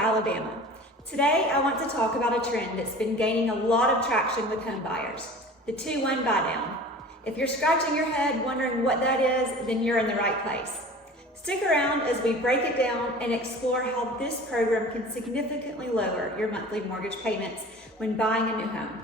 Alabama. Today, I want to talk about a trend that's been gaining a lot of traction with home buyers, the 2-1 buydown. If you're scratching your head wondering what that is, then you're in the right place. Stick around as we break it down and explore how this program can significantly lower your monthly mortgage payments when buying a new home.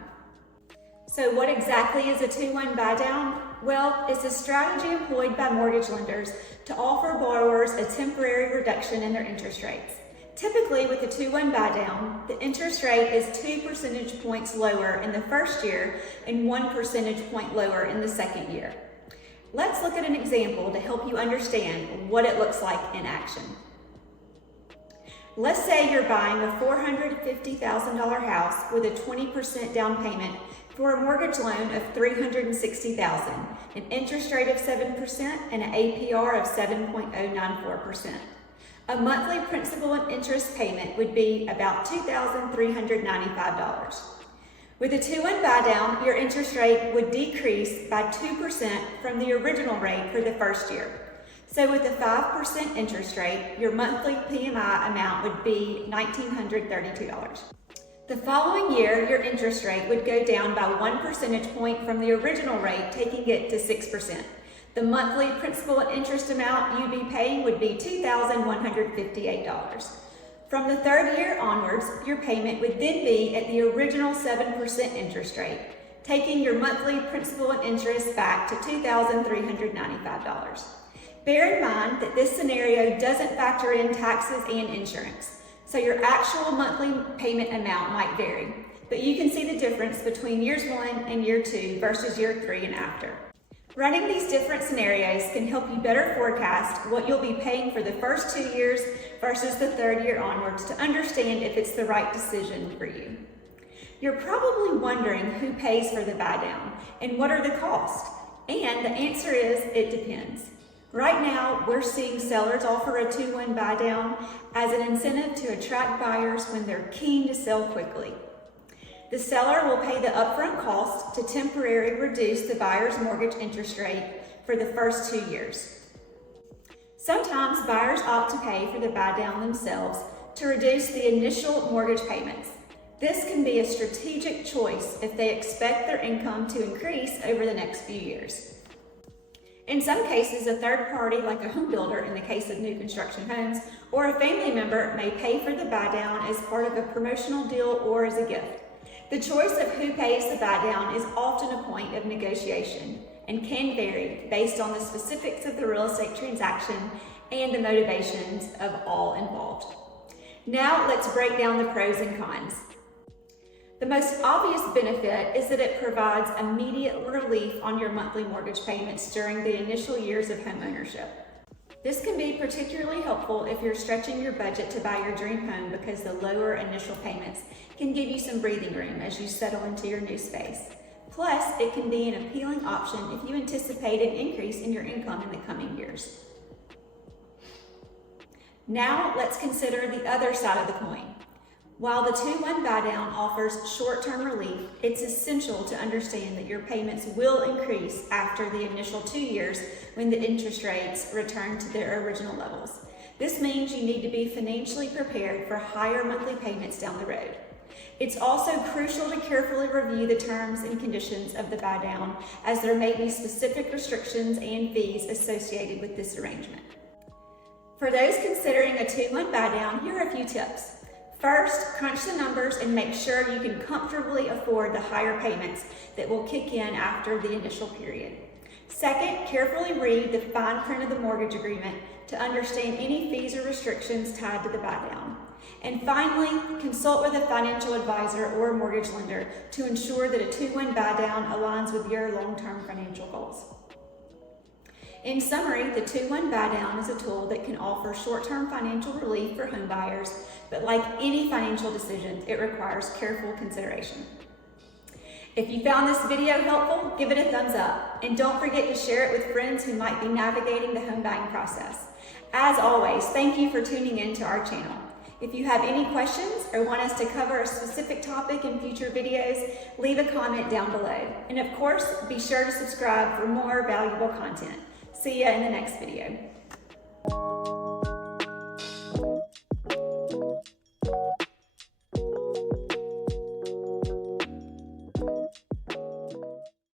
So what exactly is a 2-1 buydown? Well, it's a strategy employed by mortgage lenders to offer borrowers a temporary reduction in their interest rates. Typically, with a 2-1 buydown, the interest rate is 2 percentage points lower in the first year and 1 percentage point lower in the second year. Let's look at an example to help you understand what it looks like in action. Let's say you're buying a $450,000 house with a 20% down payment for a mortgage loan of $360,000, an interest rate of 7%, and an APR of 7.094%. A monthly principal and interest payment would be about $2,395. With a 2-1 buydown, your interest rate would decrease by 2% from the original rate for the first year. So with a 5% interest rate, your monthly PMI amount would be $1,932. The following year, your interest rate would go down by 1 percentage point from the original rate, taking it to 6%. The monthly principal and interest amount you'd be paying would be $2,158. From the third year onwards, your payment would then be at the original 7% interest rate, taking your monthly principal and interest back to $2,395. Bear in mind that this scenario doesn't factor in taxes and insurance, so your actual monthly payment amount might vary, but you can see the difference between years 1 and year 2 versus year 3 and after. Running these different scenarios can help you better forecast what you'll be paying for the first 2 years versus the third year onwards to understand if it's the right decision for you. You're probably wondering who pays for the buydown and what are the costs, and the answer is it depends. Right now, we're seeing sellers offer a 2-1 buydown as an incentive to attract buyers when they're keen to sell quickly. The seller will pay the upfront cost to temporarily reduce the buyer's mortgage interest rate for the first 2 years. Sometimes buyers opt to pay for the buydown themselves to reduce the initial mortgage payments. This can be a strategic choice if they expect their income to increase over the next few years. In some cases, a third party, like a home builder in the case of new construction homes, or a family member may pay for the buydown as part of a promotional deal or as a gift. The choice of who pays the buydown is often a point of negotiation and can vary based on the specifics of the real estate transaction and the motivations of all involved. Now let's break down the pros and cons. The most obvious benefit is that it provides immediate relief on your monthly mortgage payments during the initial years of homeownership. This can be particularly helpful if you're stretching your budget to buy your dream home because the lower initial payments can give you some breathing room as you settle into your new space. Plus, it can be an appealing option if you anticipate an increase in your income in the coming years. Now, let's consider the other side of the coin. While the 2-1 buydown offers short-term relief, it's essential to understand that your payments will increase after the initial 2 years when the interest rates return to their original levels. This means you need to be financially prepared for higher monthly payments down the road. It's also crucial to carefully review the terms and conditions of the buydown, as there may be specific restrictions and fees associated with this arrangement. For those considering a 2-1 buydown, here are a few tips. First, crunch the numbers and make sure you can comfortably afford the higher payments that will kick in after the initial period. Second, carefully read the fine print of the mortgage agreement to understand any fees or restrictions tied to the buydown. And finally, consult with a financial advisor or a mortgage lender to ensure that a 2-1 buydown aligns with your long-term financial goals. In summary, the 2-1 buydown is a tool that can offer short-term financial relief for home buyers, but like any financial decision, it requires careful consideration. If you found this video helpful, give it a thumbs up, and don't forget to share it with friends who might be navigating the home buying process. As always, thank you for tuning in to our channel. If you have any questions or want us to cover a specific topic in future videos, leave a comment down below. And of course, be sure to subscribe for more valuable content. See you in the next video.